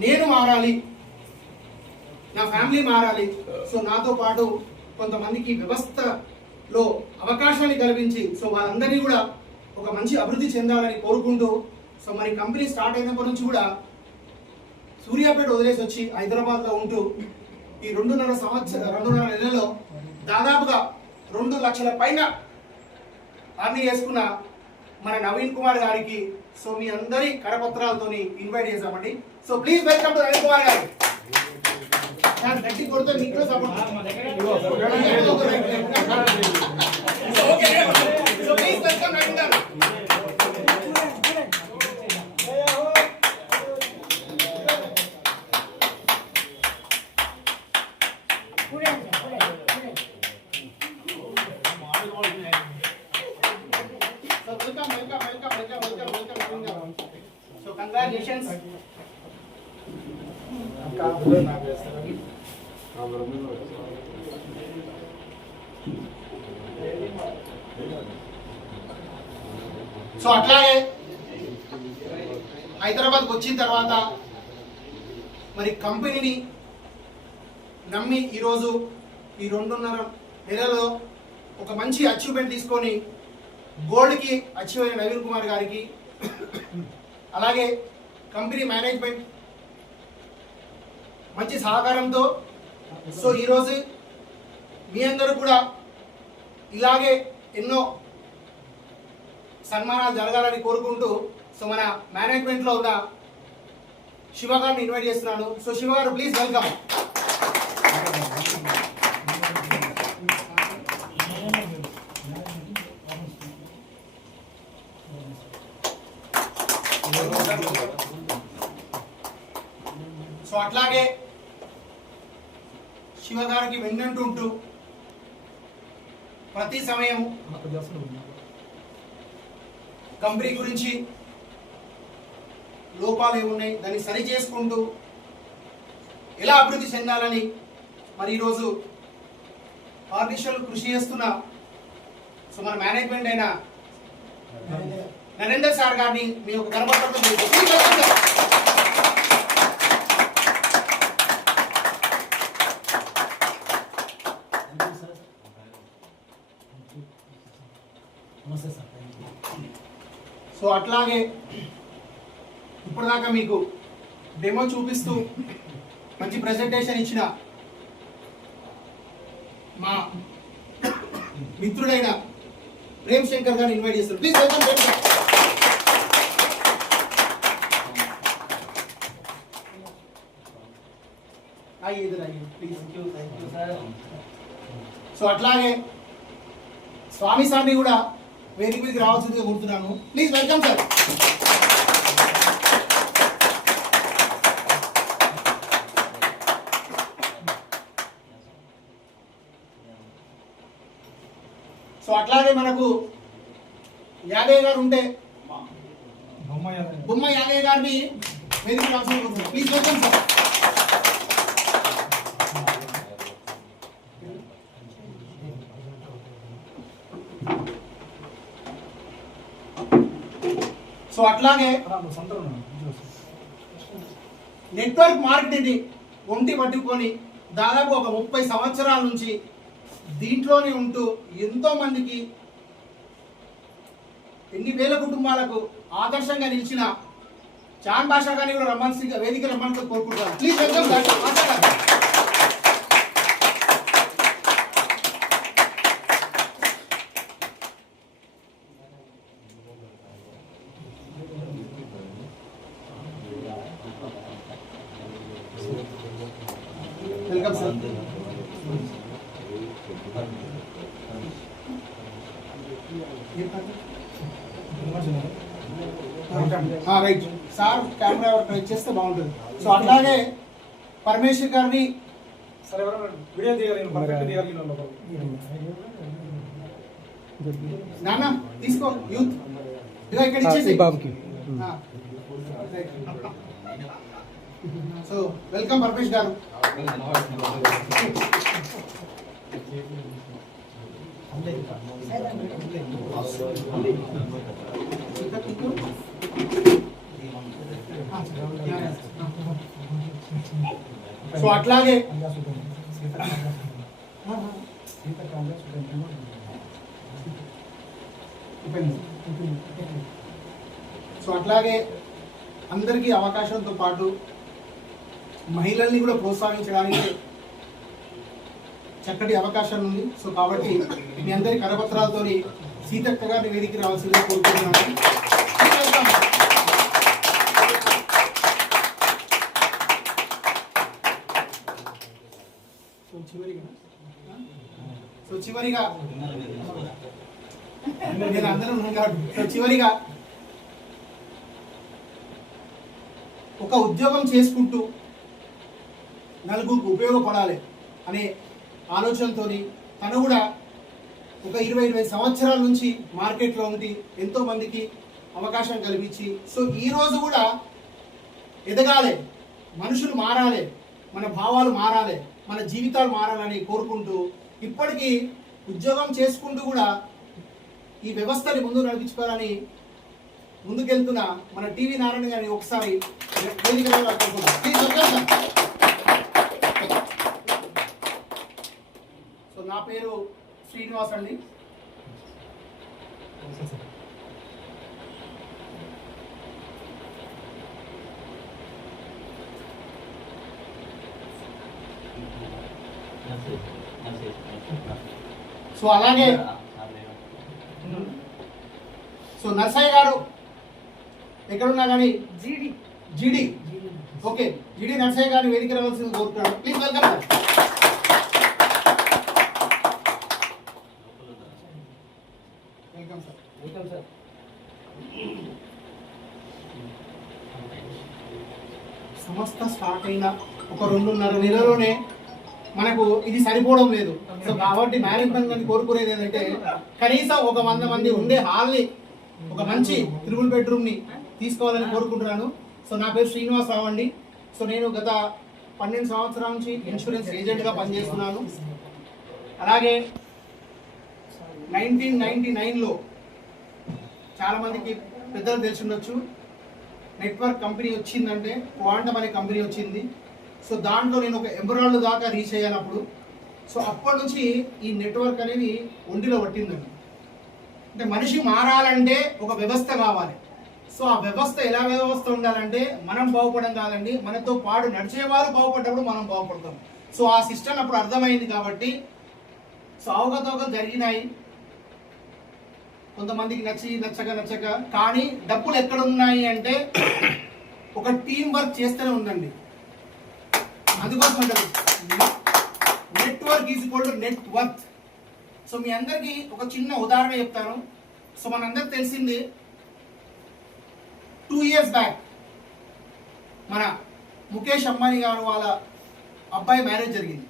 నేను మారాలి, నా ఫ్యామిలీ మారాలి. సో నాతో పాటు కొంతమందికి వ్యవస్థలో అవకాశాన్ని కల్పించి సో వాళ్ళందరినీ కూడా ఒక మంచి అభివృద్ధి చెందాలని కోరుకుంటూ సో మరి కంపెనీ స్టార్ట్ అయినప్పటి నుంచి కూడా సూర్యాపేట వదిలేసి వచ్చి హైదరాబాద్లో ఉంటూ ఈ 2.5 నెలల్లో దాదాపుగా 2 లక్షల పైన అర్నీ చేసుకున్న మన నవీన్ కుమార్ గారికి సో మీ అందరి కరపత్రాలతోని ఇన్వైట్ చేశామండి. So please welcome to Naveen Kumar గారు. గట్టి కొడుతూ నీకు support. So please welcome Naveen గారు. So congratulations. సో అట్లాగే హైదరాబాద్ వచ్చిన తర్వాత మరి కంపెనీని నమ్మి ఈరోజు ఈ 2.5 నెలల్లో ఒక మంచి అచీవ్మెంట్ తీసుకొని గోల్డ్కి అచీవ్ అయిన నవీన్ కుమార్ గారికి అలాగే కంపెనీ మేనేజ్మెంట్ మంచి సహకారంతో సో ఈరోజు మీ అందరూ కూడా ఇలాగే ఎన్నో సన్మానాలు జరగాలని కోరుకుంటూ సో మన మేనేజ్మెంట్లో ఉన్న శివ గారిని ఇన్వైట్ చేస్తున్నాను. సో శివ గారు ప్లీజ్ వెల్కమ్. సో అట్లాగే శివ గారికి వెన్నంటుంటూ ప్రతి సమయం కంపెనీ గురించి లోపాలు ఏమున్నాయి దాన్ని సరి చేసుకుంటూ ఎలా అభివృద్ధి చెందాలని మరి ఈరోజు పార్టీషన్లు కృషి చేస్తున్న సో మన మేనేజ్మెంట్ అయిన నరేందర్ సార్ గారిని మీ ఒక కరపత్రంతో సో అట్లాగే ఇప్పటిదాకా మీకు డెమో చూపిస్తూ మంచి ప్రెజెంటేషన్ ఇచ్చిన మా మిత్రుడైన ప్రేమ్ శంకర్ గారిని ఇన్వైట్ చేస్తారు. Please welcome. సో అట్లాగే స్వామి సార్ని కూడా వేదిక మీదకి రావాల్సిందిగా కోరుతున్నాను. Please welcome sir. సో అట్లాగే మనకు యాదయ్య గారు ఉంటే బొమ్మ యాదయ్య గారిని వేదిక రావాల్సిందిగా కోరుతున్నాను. Please welcome sir. సో అట్లాగే నెట్వర్క్ మార్కెటింగ్ ఒంటి పట్టుకొని దాదాపు ఒక 30 సంవత్సరాల నుంచి దీంట్లోనే ఉంటూ ఎంతో మందికి ఎన్ని వేల కుటుంబాలకు ఆదర్శంగా నిలిచిన చాన్ భాషా గారిని కూడా రమ్మన్సిగా వేదిక రమ్మన్తో కోరుకుంటాను. ప్లీజ్ వెల్కమ్ భాషా గారు. Welcome sir. Right sir camera try చేస్తే బాగుంటుంది. సో అట్లాగే పరమేశ్వర్ గారిని నాన్న తీసుకో యూత్ ఇక్కడ ఇచ్చేసి బాబుకి. సో వెల్కమ్ పరమేష్ గారు. సో అట్లాగే సో అట్లాగే అందరికీ అవకాశంతో పాటు మహిళల్ని కూడా ప్రోత్సహించడానికి చక్కటి అవకాశం ఉంది. సో కాబట్టి మీ అందరి కరపత్రాలతో సీతక్క గారిని వేదికకి రావాల్సిందిగా కోరుకుంటున్నాను. సో చివరిగా నేను అందరం సో చివరిగా ఒక ఉద్యోగం చేసుకుంటూ నలుగురికి ఉపయోగపడాలి అనే ఆలోచనతో తను కూడా ఒక 20 సంవత్సరాల నుంచి మార్కెట్లో ఉండి ఎంతో మందికి అవకాశం కల్పించి సో ఈ రోజు కూడా ఎదగాలి, మనుషులు మారాలి, మన భావాలు మారాలి, మన జీవితాలు మారాలని కోరుకుంటూ ఇప్పటికీ ఉద్యోగం చేసుకుంటూ కూడా ఈ వ్యవస్థని ముందు నడిపించుకోవాలని ముందుకెళ్తున్న మన టీవీ నారాయణ గారిని ఒకసారి సో నా పేరు శ్రీనివాస్ అండి. సో అలాగే సో నర్సయ్య గారు ఎక్కడున్నా కానీ జీడి ఓకే జీడి నర్సయ్య గారిని వేదిక రావాల్సింది కోరుతున్నాను. Please welcome sir. Welcome sir. సంస్థ స్టార్ట్ అయిన ఒక 2.5 నెలలోనే మనకు ఇది సరిపోవడం లేదు. సో కాబట్టి మేనేజ్మెంట్ కోరుకునేది ఏంటంటే కనీసం ఒక 100 మంది ఉండే హాల్ని ఒక మంచి 3 బెడ్రూమ్ ని తీసుకోవాలని కోరుకుంటున్నాను. సో నా పేరు శ్రీనివాసరావు అండి. సో నేను గత 12 సంవత్సరాల నుంచి ఇన్సూరెన్స్ ఏజెంట్గా పనిచేస్తున్నాను. అలాగే 1999లో చాలా మందికి పెద్దలు తెలిసి ఉండొచ్చు, నెట్వర్క్ కంపెనీ వచ్చిందంటే క్వాంటమ్ అనే కంపెనీ వచ్చింది. సో దాంట్లో నేను ఒక ఎంబరాల్డ్ దాకా రీచ్ అయ్యానప్పుడు. సో అప్పటి నుంచి ఈ నెట్వర్క్ అనేది ఒంటిలో పట్టిందండి. అంటే మనిషి మారాలంటే ఒక వ్యవస్థ కావాలి. సో ఆ వ్యవస్థ ఎలా వ్యవస్థ ఉండాలంటే మనం బాగుపడడం కాదండి, మనతో పాటు నడిచేవారు బాగుపడ్డప్పుడు మనం బాగుపడతాం. సో ఆ సిస్టమ్ అప్పుడు అర్థమైంది కాబట్టి సో అవకతవకలు జరిగినాయి, కొంతమందికి నచ్చక కానీ డబ్బులు ఎక్కడ ఉన్నాయి అంటే ఒక టీం వర్క్ చేస్తూనే ఉందండి. అందుకోసం network is equal to net worth. So మీ అందరికీ ఒక చిన్న ఉదాహరణ చెప్తాను. సో మనందరికి తెలిసింది 2 years బ్యాక్ మన ముఖేష్ అంబానీ గారు వాళ్ళ అబ్బాయి మ్యారేజ్ జరిగింది.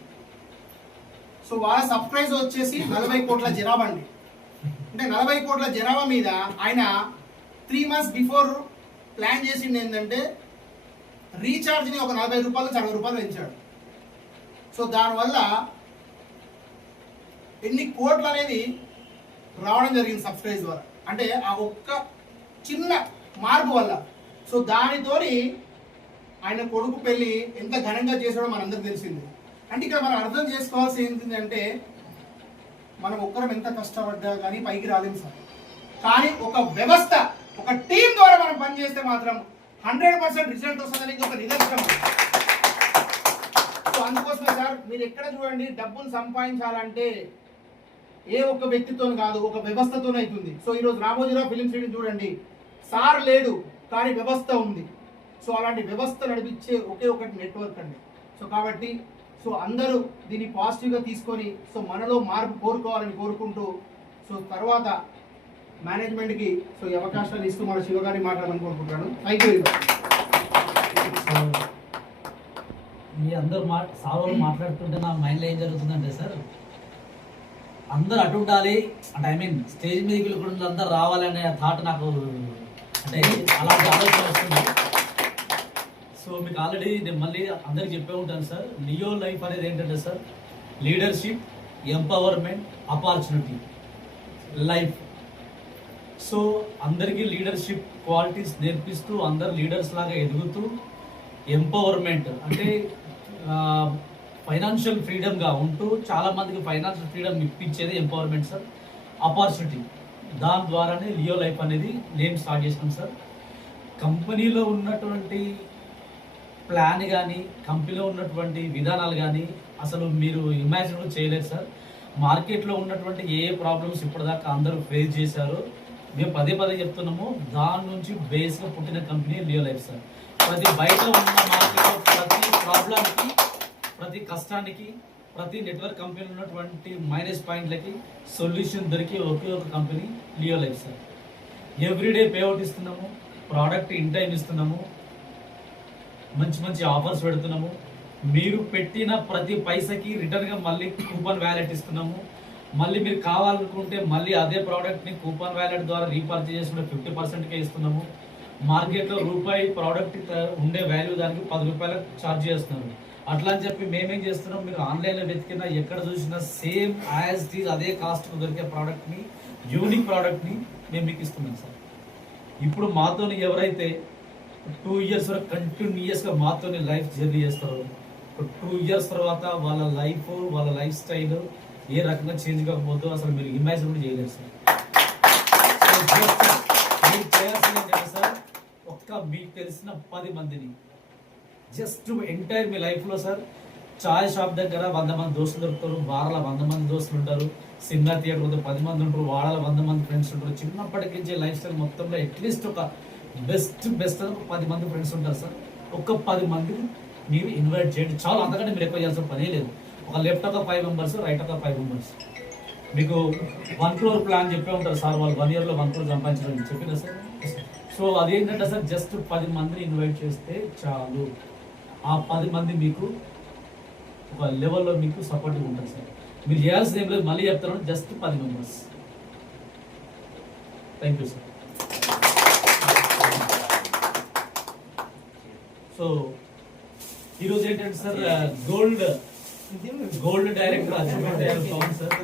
సో వాళ్ళ సర్ప్రైజ్ వచ్చేసి 40 కోట్ల జనాభా అండి. అంటే 40 కోట్ల జనాభా మీద ఆయన 3 months బిఫోర్ ప్లాన్ చేసింది ఏంటంటే రీఛార్జ్ని ఒక 40 రూపాయలు నుంచి 60 రూపాయలు పెంచాడు. సో దానివల్ల ఎన్ని కోట్లు అనేది రావడం జరిగింది సబ్స్క్రైబ్ ద్వారా, అంటే ఆ ఒక్క చిన్న మార్పు వల్ల. సో దానితోని ఆయన కొడుకు పెళ్ళి ఎంత ఘనంగా చేసాడో మనందరికి తెలిసింది. అంటే ఇక్కడ మనం అర్థం చేసుకోవాల్సి ఏంటంటే మనం ఒక్కరం ఎంత కష్టపడ్డా కానీ పైకి రాలేము సార్. కానీ ఒక వ్యవస్థ, ఒక టీం ద్వారా మనం పనిచేస్తే మాత్రం 100% రిజల్ట్ వస్తుందని ఒక నిదర్శనం. సో అందుకోసమే సార్ మీరు ఎక్కడ చూడండి, డబ్బులు సంపాదించాలంటే ఏ ఒక్క వ్యక్తితో కాదు, ఒక వ్యవస్థతో అవుతుంది. సో ఈరోజు రామోజీరావు ఫిలిం సిటీ చూడండి, సార్ లేడు కానీ వ్యవస్థ ఉంది. సో అలాంటి వ్యవస్థ నడిపించే ఒకే ఒకటి నెట్వర్క్ అండి. సో కాబట్టి సో అందరూ దీన్ని పాజిటివ్గా తీసుకొని సో మనలో మార్పు కోరుకోవాలని కోరుకుంటూ సో తర్వాత మేనేజ్మెంట్కి సో ఈ అవకాశాలు ఇస్తూ మన శివగారిని మాట్లాడాలని కోరుకుంటున్నాను. Thank you very much. మీ అందరూ సార్లు మాట్లాడుతుంటే నా మైండ్లో ఏం జరుగుతుందంటే సార్, అందరూ అటు ఉండాలి అంటే ఐ మీన్ స్టేజ్ మీదకి వెళ్ళకుండా అందరూ రావాలనే థాట్ నాకు అంటే అలాంటి ఆలోచన వస్తుంది. సో మీకు ఆల్రెడీ నేను మళ్ళీ అందరికి చెప్పే ఉంటాను సార్, నియో లైఫ్ అనేది ఏంటంటే sir leadership, empowerment, opportunity life. So అందరికీ లీడర్షిప్ క్వాలిటీస్ నేర్పిస్తూ అందరు లీడర్స్ లాగా ఎదుగుతూ, ఎంపవర్మెంట్ అంటే ఫైనాన్షియల్ ఫ్రీడమ్గా ఉంటూ చాలా మందికి ఫైనాన్షియల్ ఫ్రీడమ్ ఇప్పించేది ఎంపవర్మెంట్ సార్, ఆపర్చునిటీ. దాని ద్వారానే లియో లైఫ్ అనేది నేను స్టార్ట్ చేసినాను సార్. కంపెనీలో ఉన్నటువంటి ప్లాన్ కానీ, కంపెనీలో ఉన్నటువంటి విధానాలు కానీ అసలు మీరు ఇమాజిన్ కూడా చేయలేదు సార్. మార్కెట్లో ఉన్నటువంటి ఏ ప్రాబ్లమ్స్ ఇప్పటిదాకా అందరూ ఫేస్ చేశారో మేము పదే పదే చెప్తున్నాము, దాని నుంచి బేస్గా పుట్టిన కంపెనీ లియో లైఫ్ సార్. ప్రతి బయట ఉన్న మార్కెట్లో ప్రతి ప్రాబ్లంకి, ప్రతి కష్టానికి, ప్రతి నెట్వర్క్ కంపెనీలో ఉన్నటువంటి మైనస్ పాయింట్లకి సొల్యూషన్ దొరికి ఒకే ఒక company Leo life sir. Everyday payout ఇస్తున్నాము, ప్రోడక్ట్ ఇన్ టైం ఇస్తున్నాము, మంచి మంచి ఆఫర్స్ పెడుతున్నాము. మీరు పెట్టిన ప్రతి పైసకి రిటర్న్గా మళ్ళీ కూపన్ వ్యాలెట్ ఇస్తున్నాము. మళ్ళీ మీరు కావాలనుకుంటే మళ్ళీ అదే ప్రోడక్ట్ని కూపన్ వ్యాలెట్ ద్వారా రీపర్చేజ్ చేసుకుంటే 50%కే ఇస్తున్నాము. మార్కెట్లో రూపాయి ప్రోడక్ట్ ఉండే వాల్యూ దానికి 10 రూపాయలకు ఛార్జ్ చేస్తున్నారు. అట్లా అని చెప్పి మేమేం చేస్తున్నాం, మీరు ఆన్లైన్లో వెతికినా ఎక్కడ చూసినా సేమ్ యాజ్ ఇట్ ఈజ్ అదే కాస్ట్కు దొరికే ప్రోడక్ట్ని, యూనిక్ ప్రోడక్ట్ని మేము మీకు ఇస్తున్నాం సార్. ఇప్పుడు మాతో ఎవరైతే 2 ఇయర్స్ వరకు కంటిన్యూస్గా మాతో లైఫ్ జర్నీ చేస్తారో, 2 ఇయర్స్ తర్వాత వాళ్ళ లైఫ్ స్టైల్ ఏ రకంగా చేంజ్ కాకపోతే అసలు మీరు ఇమాజిన్ కూడా చేయలేరు సార్. మీరు చేయాల్సింది ఏంటంటే సార్, మీకు తెలిసిన 10 మందిని జస్ట్ ఎంటైర్ మీ లైఫ్లో సార్, చాయ్ షాప్ దగ్గర 100 మంది దోస్తులు దొరుకుతారు, బార్లో 100 మంది దోస్తులు ఉంటారు, సినిమా థియేటర్ వద్ద 10 మంది ఉంటారు, వాడలో 100 మంది ఫ్రెండ్స్ ఉంటారు. చిన్నప్పటి నుంచి లైఫ్ స్టైల్ మొత్తంలో అట్లీస్ట్ ఒక బెస్ట్ 10 మంది ఫ్రెండ్స్ ఉంటారు సార్. ఒక 10 మందిని మీరు ఇన్వైట్ చేయండి చాలు, అంతకంటే మీరు ఎక్కువ చేయాల్సిన పనే లేదు. ఒక లెఫ్ట్ ఒక 5 మెంబర్స్, రైట్ ఒక 5 మెంబర్స్. మీకు 1 crore ప్లాన్ చెప్పే ఉంటారు సార్, వాళ్ళు 1 yearలో 1 crore సంపాదించాలని చెప్పినా సార్. సో అదేంటంటే సార్, జస్ట్ 10 మందిని ఇన్వైట్ చేస్తే చాలు. ఆ 10 మంది మీకు ఒక లెవెల్లో మీకు సపోర్టివ్ ఉంటుంది సార్. మీరు చేయాల్సింది ఏం లేదు, మళ్ళీ చెప్తాను, just 10 members. Thank you sir. So ఈరోజు ఏంటంటే sir, gold director achievement Pavan sir.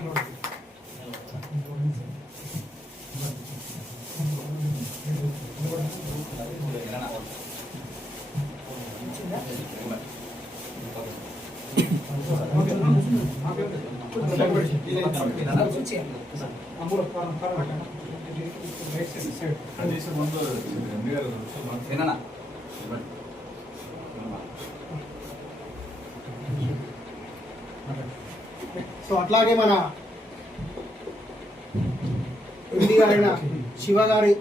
So అట్లాగే మన ఎండి గారైన శివ గారి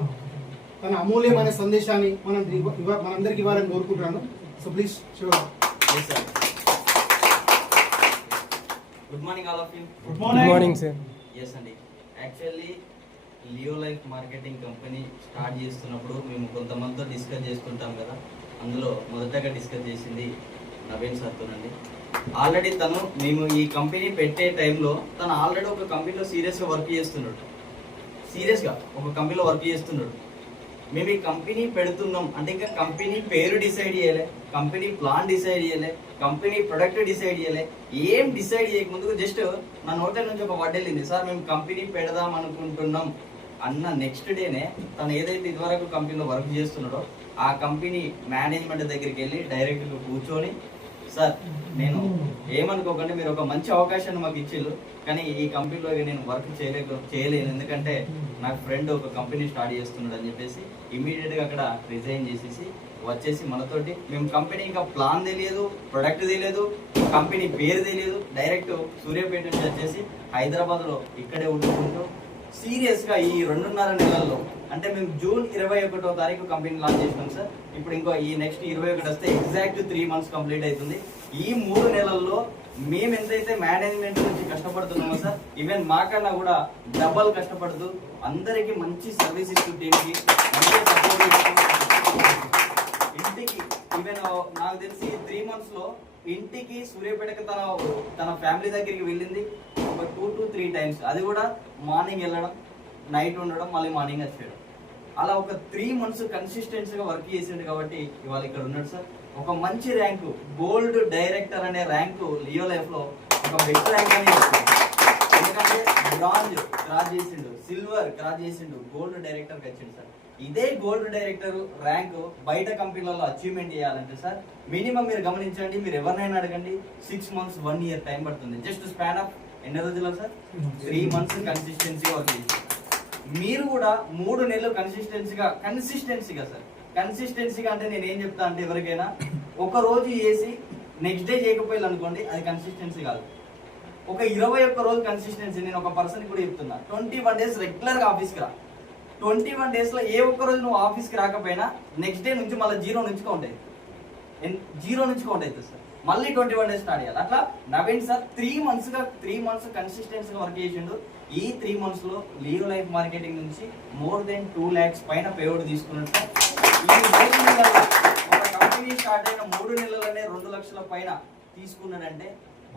తన అమూల్యమైన సందేశాన్ని మనందరికి ఇవ్వాలని కోరుకుంటున్నాను. So please Shiva. Good morning all of you. Good morning sir. Yes అండి, actually Leo life marketing company start చేస్తున్నప్పుడు మేము కొంతమందితో డిస్కస్ చేస్తుంటాం కదా, అందులో మొదటగా డిస్కస్ చేసింది నవీన్ సార్తోనండి. ఆల్రెడీ మేము ఈ కంపెనీ పెట్టే టైంలో తను ఆల్రెడీ ఒక కంపెనీలో సీరియస్గా వర్క్ చేస్తున్నాడు. మేము ఈ కంపెనీ పెడుతున్నాం అంటే ఇంకా కంపెనీ పేరు డిసైడ్ చేయలే, కంపెనీ ప్లాన్ డిసైడ్ చేయలే, కంపెనీ ప్రొడక్ట్ డిసైడ్ చేయలే, ఏం డిసైడ్ చేయకముందుకు జస్ట్ నా నోట్ల నుంచి ఒక వర్డ్ వెళ్ళింది, సార్ మేము కంపెనీ పెడదాం అనుకుంటున్నాం అన్న నెక్స్ట్ డేనే తను ఏదైతే ఇదివరకు కంపెనీలో వర్క్ చేస్తున్నాడో ఆ కంపెనీ మేనేజ్మెంట్ దగ్గరికి వెళ్ళి డైరెక్ట్గా కూర్చొని, సార్ నేను ఏమనుకోకండి, మీరు ఒక మంచి అవకాశాన్ని మాకు ఇచ్చిళ్ళు, కానీ ఈ కంపెనీలో నేను వర్క్ చేయలేను ఎందుకంటే నాకు ఫ్రెండ్ ఒక కంపెనీ స్టార్ట్ చేస్తున్నాడు అని చెప్పేసి ఇమీడియట్గా అక్కడ రిజైన్ చేసేసి వచ్చేసి మనతోటి, మేము కంపెనీ ఇంకా ప్లాన్ తెలియదు, ప్రొడక్ట్ తెలియదు, కంపెనీ పేరు తెలియదు, డైరెక్ట్ సూర్యాపేట నుంచి వచ్చేసి హైదరాబాద్లో ఇక్కడే ఉండుకుంటూ సీరియస్గా ఈ 2.5 నెలల్లో, అంటే మేము జూన్ 21వ తారీఖు కంపెనీ లాంచ్ చేసినాం సార్. ఇప్పుడు ఇంకో ఈ నెక్స్ట్ 21 వస్తే ఎగ్జాక్ట్ 3 months కంప్లీట్ అవుతుంది. ఈ 3 నెలల్లో మేము ఎంతైతే మేనేజ్మెంట్ నుంచి కష్టపడుతున్నామో సార్, ఈవెన్ మాకన్నా కూడా డబల్ కష్టపడుతూ అందరికీ మంచి సర్వీస్ ఇస్తూ టీంకి మంచి సపోర్ట్ ఇస్తూ ఇంటికి, ఈవెన్ నాకు తెలిసి 3 monthsలో ఇంటికి సూర్యాపేటకి తన ఫ్యామిలీ దగ్గరికి వెళ్ళింది ఒక 2 to 3 times. అది కూడా మార్నింగ్ వెళ్ళడం, నైట్ ఉండడం, మళ్ళీ మార్నింగ్ వచ్చేయడం. అలా ఒక 3 months కన్సిస్టెన్సీగా వర్క్ చేసిండు కాబట్టి ఇవాళ ఇక్కడ ఉన్నాడు సార్. ఒక మంచి ర్యాంకు, గోల్డ్ డైరెక్టర్ అనే ర్యాంకు లియో లైఫ్లో ఒక బెస్ట్ ర్యాంక్ అని చెప్తాను. ఎందుకంటే బ్రాంజ్ క్రాస్ చేసిండు, సిల్వర్ క్రాస్ చేసిండు, గోల్డ్ డైరెక్టర్కి వచ్చిండు సార్. ఇదే గోల్డ్ డైరెక్టర్ ర్యాంక్ బయట కంపెనీలలో అచీవ్మెంట్ చేయాలంటే సార్ మినిమం మీరు గమనించండి, మీరు ఎవరినైనా అడగండి, 6 months 1 year టైం పడుతుంది. జస్ట్ స్పాన్ ఆఫ్ ఎన్ని రోజుల్లో సార్? 3 months కన్సిస్టెన్సీ అవుతుంది. మీరు కూడా 3 నెలలు కన్సిస్టెన్సీగా సార్, కన్సిస్టెన్సీగా అంటే నేను ఏం చెప్తా అంటే ఎవరికైనా ఒక రోజు చేసి నెక్స్ట్ డే చేయకపోయాలి అనుకోండి, అది కన్సిస్టెన్సీ కాదు. ఒక 21 రోజు కన్సిస్టెన్సీ. నేను ఒక పర్సన్ కూడా చెప్తున్నా, 21 days రెగ్యులర్గా ఆఫీస్కి రా. 21 daysలో ఏ ఒక్క రోజు నువ్వు ఆఫీస్కి రాకపోయినా నెక్స్ట్ డే నుంచి మళ్ళీ 0 నుంచి కౌంట్ అవుతుంది. 0 నుంచి కౌంట్ అవుతుంది సార్. మళ్ళీ 21 days స్టార్ట్ చేయాలి. అట్లా నవీన్ సార్ 3 months కన్సిస్టెన్సీగా వర్క్ చేసిండు. ఈ 3 monthsలో లియో లైఫ్ మార్కెటింగ్ నుంచి more than 2 lakhs పైన పేఅవుట్ తీసుకున్నాడు సార్. ఈ 3 నెలల్లో ఒక కంపెనీ స్టార్ట్ అయిన 3 నెలలనే 2 లక్షల పైన తీసుకున్నాడంటే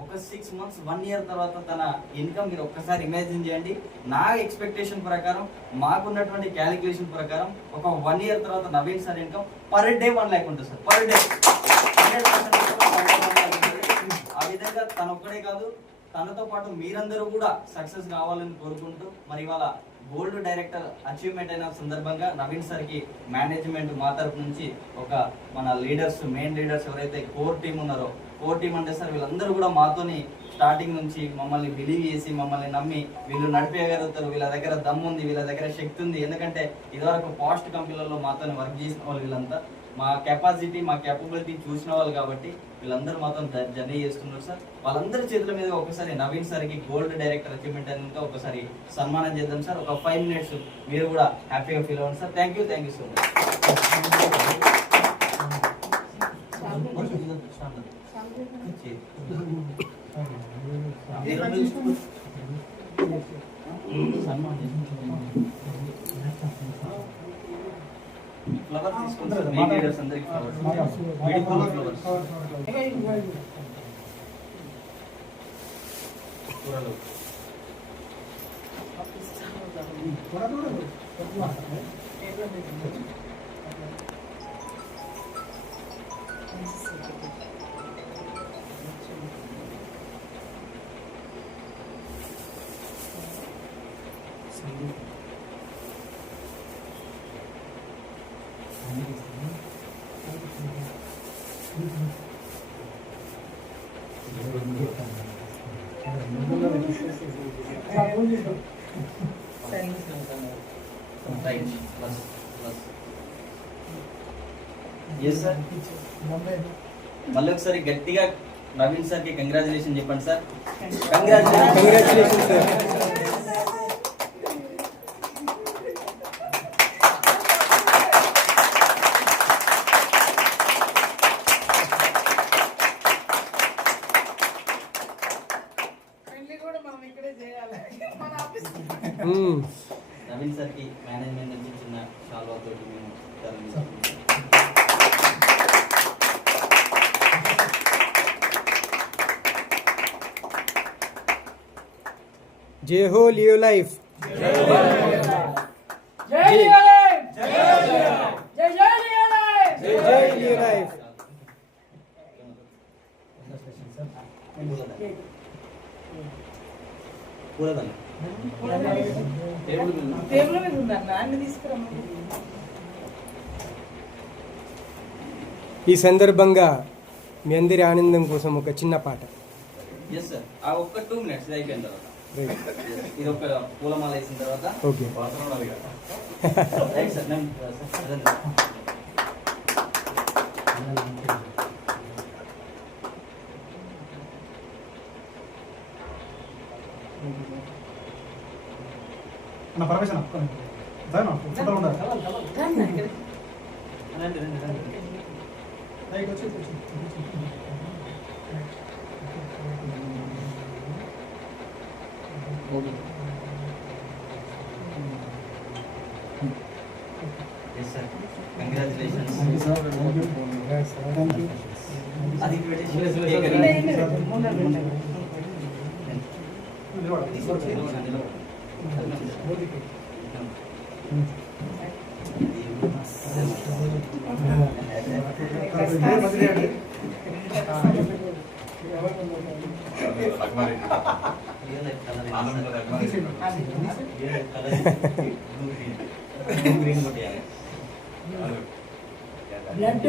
ఒక 6 months 1 year తర్వాత తన ఇన్కమ్ మీరు ఒక్కసారి ఇమాజిన్ చేయండి. నా ఎక్స్పెక్టేషన్ ప్రకారం, మాకున్నటువంటి క్యాలిక్యులేషన్ ప్రకారం ఒక 1 year తర్వాత Naveen sir income per day 1 lakh ఉంటుంది సార్. Per day 100%. ఆ విధంగా తన ఒక్కడే కాదు, తనతో పాటు మీరందరూ కూడా సక్సెస్ కావాలని కోరుకుంటూ మరి ఇవాళ గోల్డ్ డైరెక్టర్ అచీవ్మెంట్ అయిన సందర్భంగా నవీన్ సార్కి మేనేజ్మెంట్ మా తరపు నుంచి ఒక మన లీడర్స్, మెయిన్ లీడర్స్ ఎవరైతే కోర్ టీం ఉన్నారో, కోర్ టీం అంటే సార్ వీళ్ళందరూ కూడా మాతోని స్టార్టింగ్ నుంచి మమ్మల్ని బిలీవ్ చేసి మమ్మల్ని నమ్మి వీళ్ళు నడిపేయగలుగుతారు, వీళ్ళ దగ్గర దమ్ము ఉంది, వీళ్ళ దగ్గర శక్తి ఉంది. ఎందుకంటే ఇదివరకు పాస్ట్ కంపెనీలలో మాతో వర్క్ చేసిన వాళ్ళు వీళ్ళంతా మా కెపాసిటీ, మా కేపబిలిటీ చూసిన వాళ్ళు కాబట్టి వీళ్ళందరూ మాతో జర్నీ చేస్తున్నారు సార్. వాళ్ళందరి చేతుల మీద ఒకసారి నవీన్ సార్కి గోల్డ్ డైరెక్టర్ అచీవ్మెంట్ అని ఒకసారి సన్మానం చేద్దాం సార్. ఒక 5 minutes మీరు కూడా హ్యాపీగా ఫీల్ అవ్వండి sir. Thank you so much. Flower తీసుకుంటారు మెయిన్ లీడర్స్ అందరికి ఫ్లవర్స్, బ్యూటిఫుల్ ఫ్లవర్స్. మళ్ళీ ఒకసారి గట్టిగా నవీన్ సార్ కి కంగ్రాచులేషన్ చెప్పండి sir. Congratulation sir. Naveen sir కి మేనేజ్మెంట్ నుంచి చిన్న షాల్వా తోటి మేము जय हो लियो लाइफ. जय लियो लाइफ. जय लियो लाइफ. जय लियो लाइफ. जय लियो लाइफ. టేబుల్ మీద ఉందన్న అన్ని తీసుకురమ్మ. ఈ సందర్భంగా మీ అందరి ఆనందం కోసం ఒక చిన్న పాట. Yes sir. ఆ ఒక్క 2 minutes ఇది అయిపోయిన తర్వాత ఇది ఒక పూలమాల వేసిన తర్వాత ఓకే. Right sir. నా పరమేశ్వర ఫోటో ఉండాలి. Yes sir. Congratulations. అది గ్రీన్ కొట్టేయాలి. బ్లడ్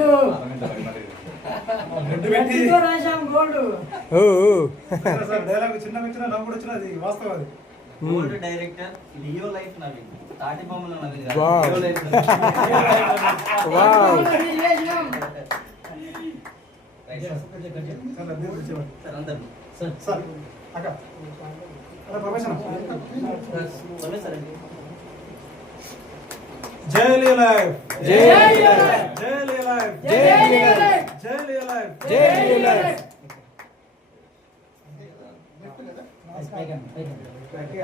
రెండు పెట్టి బ్లడ్తో రాశాం గోల్డ్. ఓ ఓ. సార్ డైలాగ్ చిన్నగా వచ్చినా నవ్వుడు వచ్చినా అది వాస్తవం అది. Gold director Leo life Naveen, తాటి బొమ్మల నవీన్ కాదు. Wow. Leo life wow. Release చేసినాం. రైట్. సార్ అదే వచ్చేవాడు. సార్ అందరూ సార్ సార్ అక్క అరే ప్రొఫెసర్ సార్ అండి. జై లియో లైఫ్ జై లియో లైఫ్. జై లియో లైఫ్ జై లియో లైఫ్. జై లియో లైఫ్ జై లియో లైఫ్. పైకి పైకి.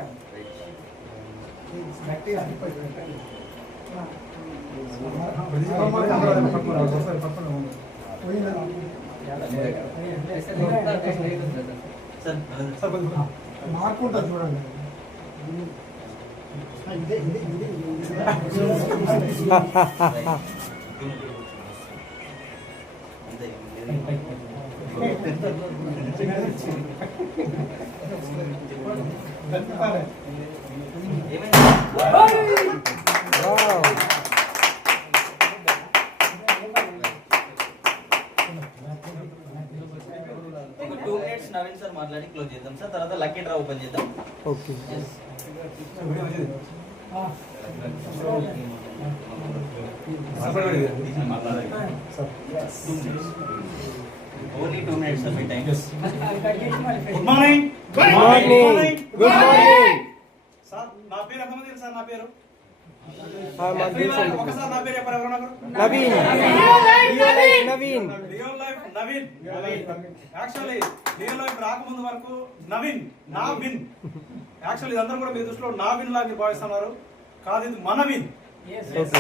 సార్ మార్పు ఉంటుంది చూడండి. వావ్. ఒక 2 minutes నవీన్ సార్ మాట్లాడి క్లోజ్ చేద్దాం సార్. తర్వాత లక్కీ డ్రా ఓపెన్ చేద్దాం. Okay. Yes. Only 2 minutes sir, my time. Good morning good morning. Good morning. Sir నా పేరు ఎంతమంది తెలుసు సార్? నా పేరు మాకు తెలుసండి. ఒకసారి నా పేరు చెప్పారు ఎవరన్నా? Naveen. Leo life Naveen. Leo life Naveen. Actually Leo life రాకముందు వరకు నవీన్ నా విన్. యాక్చువల్లీ ఇదందరూ కూడా మీ దృష్టిలో నా విన్ లాగా మీరు భావిస్తున్నారు. కాదు, ఇది మన విన్. ఓకే.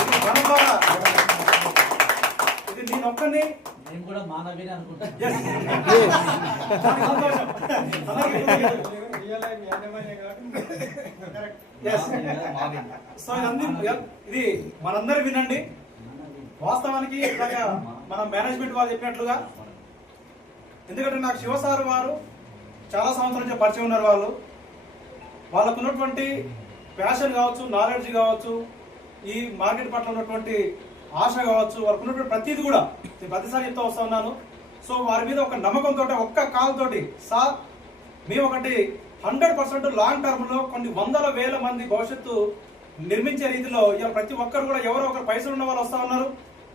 ఇది మన ద్వారా. ఇది నేను ఒక్కని. నేను కూడా మానవీని అనుకుంటా. Yes. Yes. చాలా సంతోషం. అందరికీ Yes. మావిన్. సో ఇది మనందరి వినండి. వాస్తవానికి ఇలాగా మన మేనేజ్మెంట్ వాళ్ళు చెప్పినట్లుగా, ఎందుకంటే నాకు శివసార్ వారు చాలా సంవత్సరాల నుంచి పరిచయం ఉన్నారు. వాళ్ళకు ఉన్నటువంటి ప్యాషన్ కావచ్చు, నాలెడ్జ్ కావచ్చు, ఈ మార్కెట్ పట్ల ఉన్నటువంటి ఆశ కావచ్చు, వాళ్ళకు ఉన్నటువంటి ప్రతిదీ కూడా నేను ప్రతిసారి చెప్తా వస్తా ఉన్నాను. సో వారి మీద ఒక నమ్మకంతో, ఒక్క కాల్ తోటి సార్ మేము ఒకటి 100% లాంగ్ టర్మ్ లో కొన్ని వందల వేల మంది భవిష్యత్తు నిర్మించే రీతిలో ఇలా ప్రతి ఒక్కరు కూడా ఎవరో ఒకరు పైసలు ఉన్న వాళ్ళు వస్తా ఉన్నారు.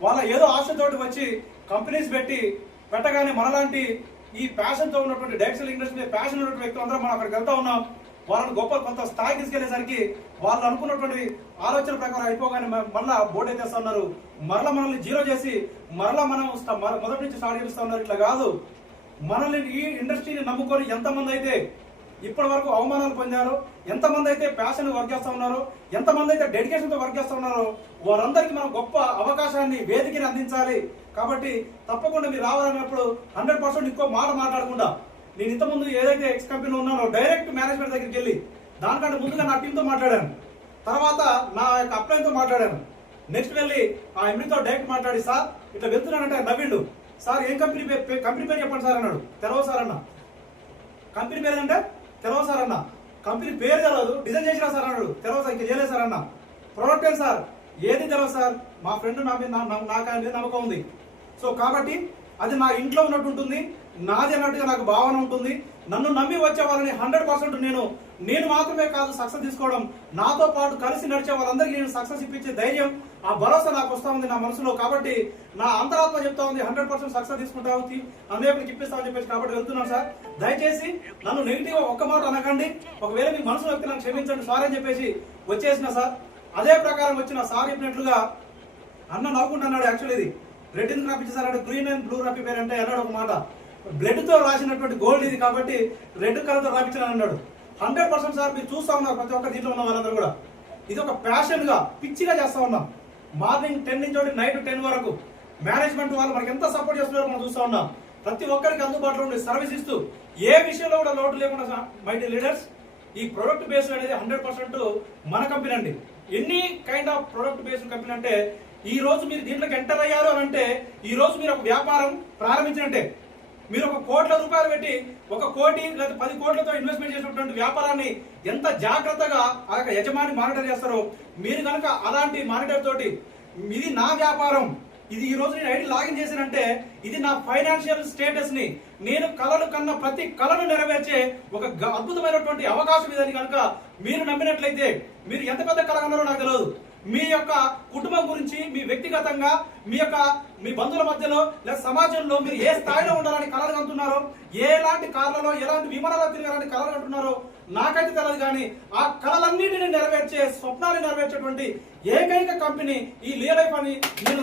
వాళ్ళ ఏదో ఆశతోటి వచ్చి కంపెనీస్ పెట్టగానే మనలాంటి ఈ ప్యాషన్ తో ఉన్నటువంటి డైరెక్షన్ ఇండస్ట్రీ ప్యాషన్ ఉన్నటువంటి వ్యక్తులు అందరం మనం అక్కడికి వెళ్తా ఉన్నాం. వాళ్ళని గొప్ప కొంత స్థాయి తీసుకెళ్లేసరికి వాళ్ళు అనుకున్నటువంటి ఆలోచన ప్రకారం అయిపోగానే మళ్ళా బోర్డు ఎత్తేస్తా ఉన్నారు. మరలా మనల్ని జీరో చేసి మరలా మనం మొదటి నుంచి స్టార్ట్ చేపిస్తా ఉన్నారు. ఇట్లా కాదు, మనల్ని ఈ ఇండస్ట్రీని నమ్ముకొని ఎంతమంది అయితే ఇప్పటి వరకు అవమానాలు పొందారో, ఎంతమంది అయితే ప్యాషన్ వర్క్ చేస్తా ఉన్నారో, ఎంతమంది అయితే డెడికేషన్ తో వర్క్ చేస్తా ఉన్నారో, వారందరికీ మనం గొప్ప అవకాశాన్ని, వేదికని అందించాలి. కాబట్టి తప్పకుండా మీరు రావాలన్నప్పుడు 100% ఇంకో మాట మాట్లాడకుండా, నేను ఇంతకుముందు ఏదైతే ఎక్స్ కంపెనీ ఉన్నానో డైరెక్ట్ మేనేజ్మెంట్ దగ్గరికి వెళ్ళి దానికంటే ముందుగా నా టీంతో మాట్లాడాను, తర్వాత నా యొక్క అప్లైన్తో మాట్లాడాను, నెక్స్ట్ వెళ్ళి ఆ ఎండీతో డైరెక్ట్ మాట్లాడి సార్ ఇట్లా వెళ్తున్నానంటే నవ్విండు. సార్ ఏం కంపెనీ పేరు చెప్పండి సార్ అన్నాడు. తెలవదు సార్ అన్న. కంపెనీ పేరు అంటే తెలవదు సార్ అన్న. కంపెనీ పేరు తెలవదు, డిజైన్ చేసినా సార్ అన్నాడు. తెలవదు సార్, ఇంకా చేయలేదు సార్ అన్న. ప్రొడక్ట్ ఏంటి సార్? ఏది తెలవదు సార్. మా ఫ్రెండ్ నాకు ఆయన మీద నమ్మకం ఉంది. సో కాబట్టి అది నా ఇంట్లో ఉన్నట్టు ఉంటుంది, నాది అన్నట్టుగా నాకు భావన ఉంటుంది. నన్ను నమ్మి వచ్చే వాళ్ళని 100% నేను మాత్రమే కాదు సక్సెస్ తీసుకోవడం, నాతో పాటు కలిసి నడిచే వాళ్ళందరికీ నేను సక్సెస్ ఇప్పించే ధైర్యం, ఆ భరోసా నాకు వస్తా ఉంది నా మనసులో. కాబట్టి నా అంతరాత్మ చెప్తా ఉంది 100% సక్సెస్ తీసుకుంటావు, అనేకులకి ఇప్పిస్తామని చెప్పేసి. కాబట్టి వెళ్తున్నాను సార్. దయచేసి నన్ను నెగిటివ్ ఒక్క మాట అనకండి. ఒకవేళ మీ మనసులో వ్యక్తి నాకు క్షమించండి సార్ అని చెప్పేసి వచ్చేసిన సార్. అదే ప్రకారం వచ్చిన సార్ చెప్పినట్లుగా అన్న నవ్వుకుంటున్నాడు. యాక్చువల్లీ ఇది రెడ్ ఎందుకు రాపించారు అంటే గ్రీన్ అండ్ బ్లూ రాపి పేరు అంటే అన్నాడు ఒక మాట. బ్లడ్ తో రాసినటువంటి గోల్డ్ ఇది కాబట్టి రెడ్ కలర్ తో రాపించాను అన్నాడు. 100% సార్ మీరు చూస్తా ఉన్నారు ప్రతి ఒక్క దీంట్లో ఉన్న వాళ్ళందరూ కూడా. ఇది ఒక ప్యాషన్ గా పిచ్చిగా చేస్తా ఉన్నాం. మార్నింగ్ 10 నుంచి నైట్ 10 వరకు మేనేజ్మెంట్ వాళ్ళు మనకి ఎంత సపోర్ట్ చేస్తున్నారో మనం చూస్తా ఉన్నాం. ప్రతి ఒక్కరికి అందుబాటులో ఉండి సర్వీస్ ఇస్తూ ఏ విషయంలో కూడా లోటు లేకుండా మై డియర్ లీడర్స్ ఈ ప్రొడక్ట్ బేస్డ్ అనేది 100% మన కంపెనీ అండి. ఎన్ని kind of product based company అంటే ఈ రోజు మీరు దీంట్లోకి ఎంటర్ అయ్యారు అని అంటే ఈ రోజు మీరు ఒక వ్యాపారం ప్రారంభించినట్టే. మీరు ₹1 కోట్ల పెట్టి 1 కోటి లేదా 10 కోట్లతో ఇన్వెస్ట్మెంట్ చేసినటువంటి వ్యాపారాన్ని ఎంత జాగ్రత్తగా ఆ యజమాని మానిటర్ చేస్తారో, మీరు కనుక అలాంటి మానిటర్ తోటి ఇది నా వ్యాపారం, ఇది ఈ రోజు నేను ఐడి లాగిన్ చేశానంటే ఇది నా ఫైనాన్షియల్ స్టేటస్ ని నేను కలలు కన్న ప్రతి కలను నెరవేర్చే ఒక అద్భుతమైనటువంటి అవకాశం ఇదని కనుక మీరు నమ్మినట్లయితే మీరు ఎంత పెద్ద కల కన్నారో నాకు తెలియదు. మీ యొక్క కుటుంబం గురించి, మీ వ్యక్తిగతంగా, మీ బంధువుల మధ్యలో లేదా సమాజంలో మీరు ఏ స్థాయిలో ఉండాలని కలలు కంటున్నారో, ఎలాంటి కార్లలో ఎలాంటి విమానాలు తిరగాలని కలలు కంటున్నారో నాకైతే తెలియదు. కానీ ఆ కళలన్నింటినీ నెరవేర్చే, స్వప్నాన్ని నెరవేర్చేటువంటి ఏకైక కంపెనీ ఈ లియో లైఫ్ అని నేను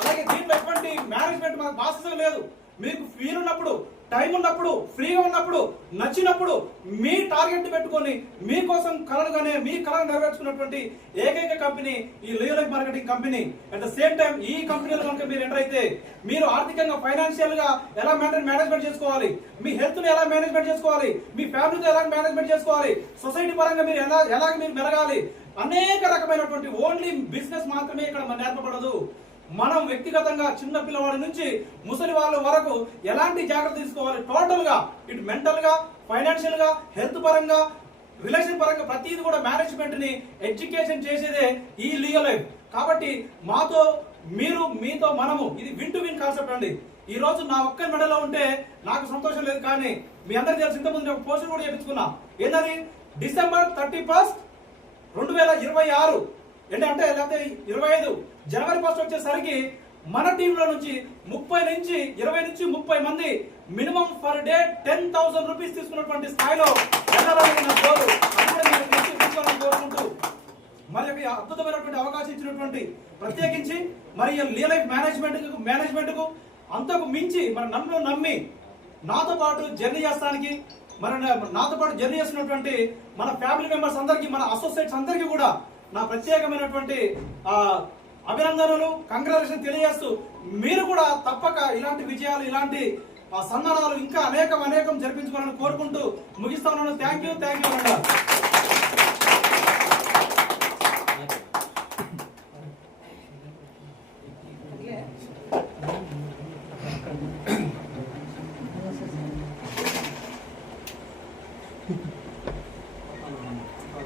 అలాగే దీంట్లో ఎటువంటి మేనేజ్మెంట్ మనకు బాధ్యత లేదు. మీకు ఫీల్ ఉన్నప్పుడు, టైం ఉన్నప్పుడు, ఫ్రీగా ఉన్నప్పుడు, నచ్చినప్పుడు మీ టార్గెట్ పెట్టుకొని మీకోసం కలలుగానే మీ కళను నెరవేర్చుకున్నటువంటి ఏకైక కంపెనీ ఈ Leo life marketing company. At the same time ఈ కంపెనీలో కనుక మీరు ఎంటర్ అయితే మీరు ఆర్థికంగా, ఫైనాన్షియల్ గా ఎలా మేనేజ్మెంట్ చేసుకోవాలి, మీ హెల్త్ ని ఎలా మేనేజ్మెంట్ చేసుకోవాలి, మీ ఫ్యామిలీతో ఎలా మేనేజ్మెంట్ చేసుకోవాలి, సొసైటీ పరంగా మీరు ఎలాగ మీరు మెరగాలి, అనేక రకమైనటువంటి ఓన్లీ బిజినెస్ మాత్రమే ఇక్కడ నేర్పబడదు. మనం వ్యక్తిగతంగా చిన్న పిల్లవాడి నుంచి ముసలి వాళ్ళ వరకు ఎలాంటి జాగ్రత్త తీసుకోవాలి, టోటల్ గా ఇటు మెంటల్ గా, ఫైనాన్షియల్ గా, హెల్త్ పరంగా, రిలేషన్ పరంగా ప్రతిదీ కూడా మేనేజ్మెంట్ ని ఎడ్యుకేషన్ చేసేదే ఈ లియో లైఫ్. కాబట్టి మాతో మీరు, మీతో మనము, ఇది విన్ టు విన్ కాన్సెప్ట్ అండి. ఈ రోజు నా ఒక్క మెడలో ఉంటే నాకు సంతోషం లేదు. కానీ మీ అందరికీ తెలిసి ఇంతకుముందు ఒక పోస్టర్ కూడా చేయించుకున్నా. ఏంటది? December 31st, 2026 అంటే లేకపోతే 25 జనవరి 1 వచ్చేసరికి మన టీంలో నుంచి 20 నుంచి 30 మంది మినిమం పర్ డే 10,000 రూపీస్ తీసుకున్నటువంటి స్థాయిలో వెళ్ళాలని నా గోల్. కోరుకుంటూ మరి యొక్క అద్భుతమైనటువంటి అవకాశం ఇచ్చినటువంటి ప్రత్యేకించి మరి లియో లైఫ్ మేనేజ్మెంట్ కు అంతకు మించి మరి నన్ను నమ్మి నాతో పాటు జర్నీ చేస్తానికి, మరి నాతో పాటు జర్నీ చేస్తున్నటువంటి మన ఫ్యామిలీ మెంబర్స్ అందరికీ, మన అసోసియేట్స్ అందరికీ కూడా నా ప్రత్యేకమైనటువంటి అభినందనలు, కంగ్రాచులేషన్ తెలియజేస్తూ మీరు కూడా తప్పక ఇలాంటి విజయాలు, ఇలాంటి సన్మానాలు ఇంకా అనేకం జరిపించుకోవాలని కోరుకుంటూ ముగిస్తా ఉన్నాను. థ్యాంక్ యూ అన్నారు.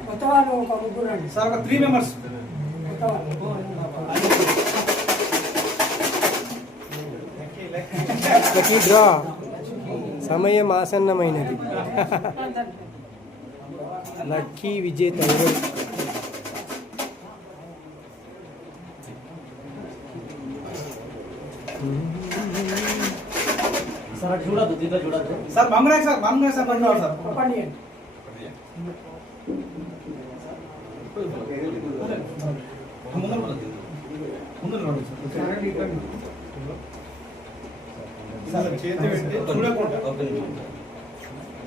కొత్త వాళ్ళు ఒక ముగ్గురు అండి సార్, ఒక 3 మెంబర్స్. కొత్త వాళ్ళు లక్కీ డ్రా సమయం ఆసన్నమైనది. లక్కీ విజేత ఎవరు? సార్ చూడద్దు, దీంట్లో చూడద్దు సార్. బంగారు సార్ పండుగ సార్. చెప్పండి.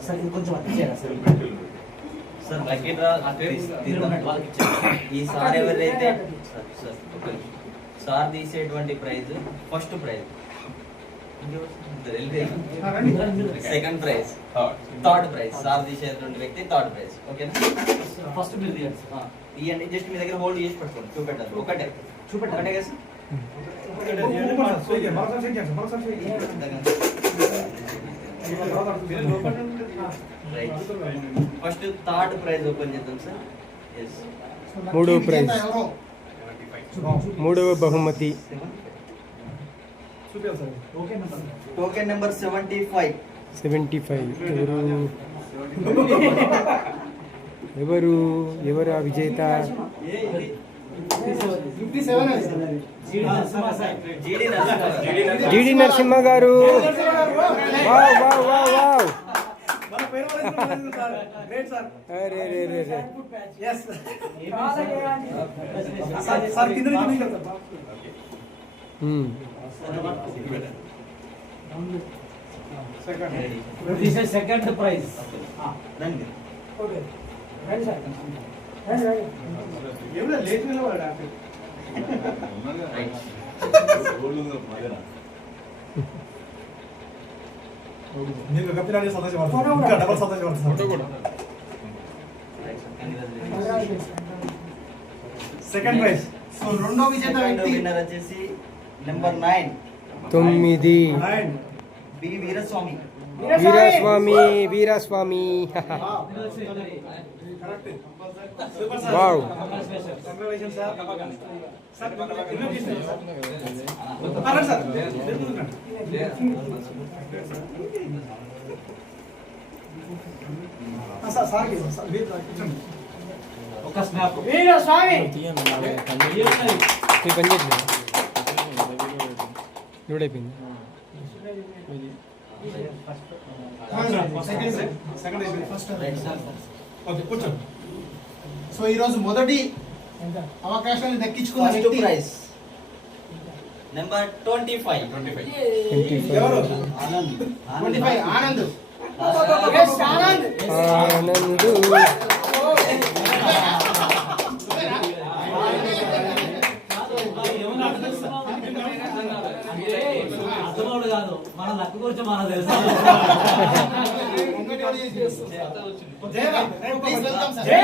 సార్ ఇది కొంచెం అతిచేయాలి సార్. సార్ లక్కీ డ్రా ఈ సార్ ఎవరైతే సార్ తీసేటువంటి prize first prize, second prize, third prize. Sir తీసేటువంటి వ్యక్తి థర్డ్ ప్రైజ్. ఓకేనా? ఫస్ట్ మీరు తీయండి. ఇవన్నీ జస్ట్ మీ దగ్గర హోల్డ్ చేసి పెట్టుకోండి, చూపెట్టాలి. ఒకటే ఒకటే కదా ఫస్ట్ థర్డ్ ప్రైజ్ ఓపెన్ చేద్దాం సార్. మూడవ ప్రైజ్, మూడవ బహుమతి. Token number 75. 75. ఎవరు ఆ విజేత? 57 జీడి నరసింహ గారు. Wow wow wow wow. అరే రే రే రే. Second prize. ఓకే రండి సార్. రండి. Second prize. సో రెండో విజేత వ్యక్తి విన్నర్ వచ్చేసి number 9. 9. B Veeraswamy. Veeraswamy. Super sir. Wow. Congratulation sir. Sir invite చేస్తాను సార్. రండి సార్. సార్ సార్ మీరు కూర్చోండి. ఒక స్నాప్ వీర స్వామి ఈ పని చేయట్లేదు లోడ్ అయిపోయింది సెకండ్ అయిపోయింది. ఫస్ట్ ఓకే కూర్చోండి. సో ఈరోజు మొదటి అవకాశాన్ని దక్కించుకున్న ఫస్ట్ వ్యక్తి ప్రైజ్ నెంబర్ 25. 25 ఎవరు? 25 ఆనంద్. ఎస్ ఆనంద్ ఆనందు అర్థమవుడు కాదు మన లక్ గురించి మనకు తెలుసు ముంగటి వాడు చేసి. జయరా. Please welcome, sir. జై